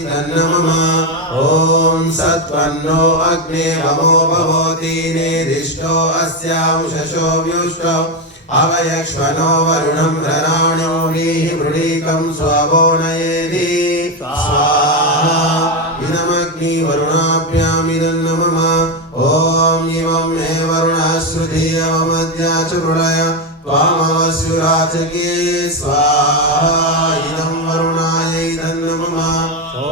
इदन्नमम ॐ सत्वन्नो अग्ने वमो भवति नेदिष्टो अस्यामुषशो व्युष्टो अवयक्ष्मनो वरुणं रराणो व्रीहिमृळीकं स्ववो नयेति स्वाहा इदमग्निवरुणाभ्यामिदन्नमम ॐ इमं मे वरुणश्रुतीयमद्या च मृळय त्वामवस्युराचके स्वाहा इदं वरुणाय इदन्नमम ॐ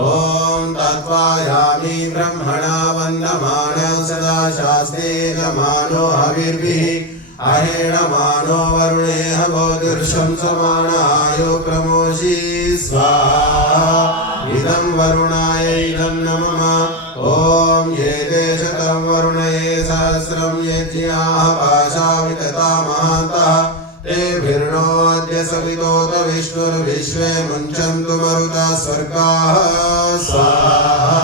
तत्त्वायामि ब्रह्मणा वन्दमान सदा शास्त्रे यमानो हविर्भिः अहेणमानो वरुणे हवोदुर्शं समानायो प्रमोषि स्वाहा इदं वरुणाय इदं नमः ॐ ये देशतं वरुणये सहस्रं यज्ञाः पाशा वितता महान्तः तेभिर्नो अद्य सवितोत विष्णुर्विश्वे मुञ्चन्तु मरुता स्वर्गाः स्वाहा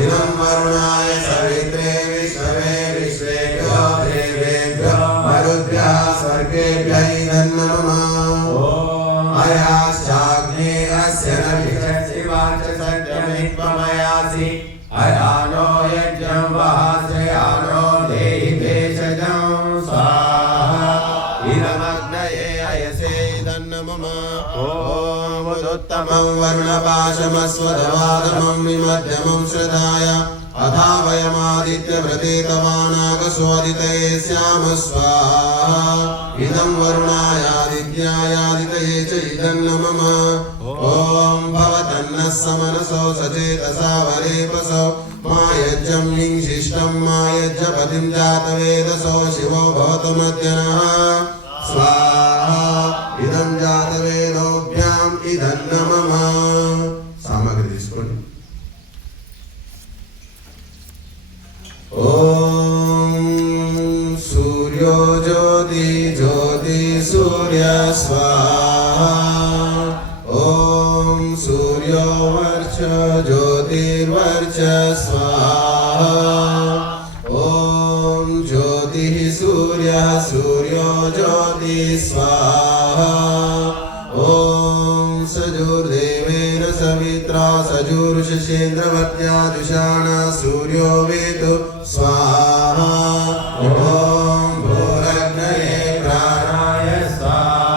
इदं वरुणाय सवित्रे विश्वे विश्वेभ्यो देवेभ्यो मरुभ्यः स्वर्गेभ्यः इदं नमः अयाश्चाग्ने अस्य न विषशिवाच सत्यमित्वमयासि अयानो यज्ञं वहास्ययानो देहि भेषजं स्वाहा इदमग्नये अयसे इदं नमः ॐ उदुत्तमं वरुणपाशमस्वदवादमं विमध्यमं श्रदाय अथा वयमादित्यव्रतीतवानागस्वादितये स्याम स्वाहा इदं वरुणायादित्यायादितये च इदं नमः ॐ भवतन्नः समनसो सचेतसा वरेपसो मायज्ञं लिङ्शिष्टं मायज्ञपतिं जातवेदसो शिवो भवतु मध्यनः स्वाहा इदं जातवेदोभ्याम् इदं नमः सामग्री తీసుకోండి ॐ सूर्यो ज्योति ज्योति सूर्य स्वाहा ॐ सूर्यो वर्च ज्योतिर्वर्च स्वाहा ॐ ज्योतिः सूर्यः सूर्यो ज्योति स्वाहा ॐ सजुर्देवेन सवित्रा सजुर्षेन्द्रवत्या जुषाणा सूर्यो वेदु स्वाहा ॐ